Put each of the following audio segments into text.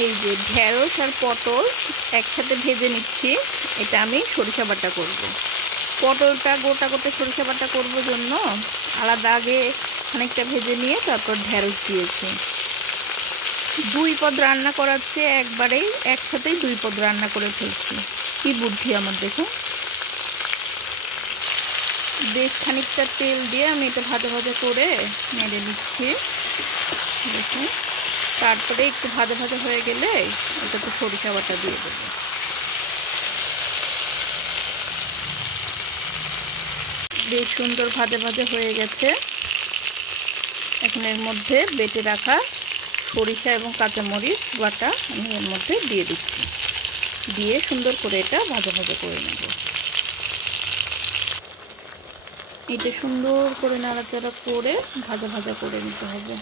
এই যে ঢেঁড়স আর পটল একসাথে ভেজে নিচ্ছি। এটা আমি সরিষা বাটা করব। পটলটা গোটা গোটা সরিষা বাটা করব জন্য আলাদা আগে খানিকটা ভেজে নিয়ে তারপর ঢেঁড়স দিয়েছি। 2 পদ রান্না করাচ্ছে, একবারেই একসাথেই 2 পদ রান্না করে ফেলছি। কি বুদ্ধি আমার, দেখুন। বেশ খানিকটা তেল দিয়ে আমি এটা ভাজা ভাজা করে নেড়ে নিচ্ছি, দেখুন। তারপরে একটু ভাজা ভাজা হয়ে গেলে এটাতে সরিষা বাটা দিয়ে দেবো। বেশ সুন্দর ভাজা ভাজা হয়ে গেছে। এখন এর মধ্যে বেটে রাখা সরিষা এবং কাঁচামরিচ বাটা আমি এর মধ্যে দিয়ে দিচ্ছি, দিয়ে সুন্দর করে এটা ভাজা ভাজা করে নেব। এটা সুন্দর করে নাড়াচাড়া করে ভাজা ভাজা করে নিতে হবে।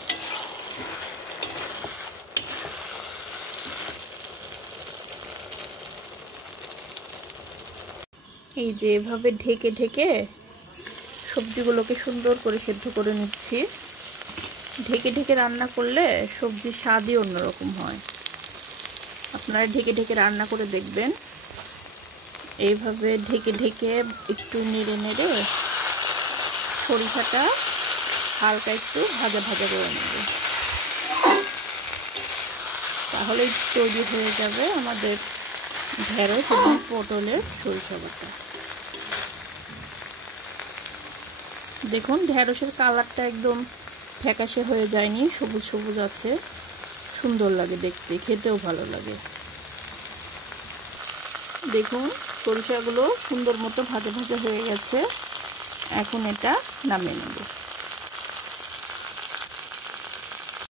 এই যে এভাবে ঢেকে ঢেকে সবজিগুলোকে সুন্দর করে সেদ্ধ করে নিচ্ছি। ঢেকে ঢেকে রান্না করলে সবজির স্বাদই অন্যরকম হয়। আপনারা ঢেকে ঢেকে রান্না করে দেখবেন। এইভাবে ঢেকে ঢেকে একটু নেড়ে নেড়ে সরিষাটা হালকা একটু ভাজা ভাজা করে নেব, তাহলেই তৈরি হয়ে যাবে আমাদের ঢেঁড়স এবং পটলের সরিষা বাটা। দেখুন ঢেঁড়সের কালারটা একদম ফ্যাকাশে হয়ে যায়নি, সবুজ সবুজ আছে, সুন্দর লাগে দেখতে, খেতেও ভালো লাগে। দেখুন সরিষাগুলো সুন্দর মতো ভাজা ভাজা হয়ে গেছে। এখন এটা নামিয়ে নেব।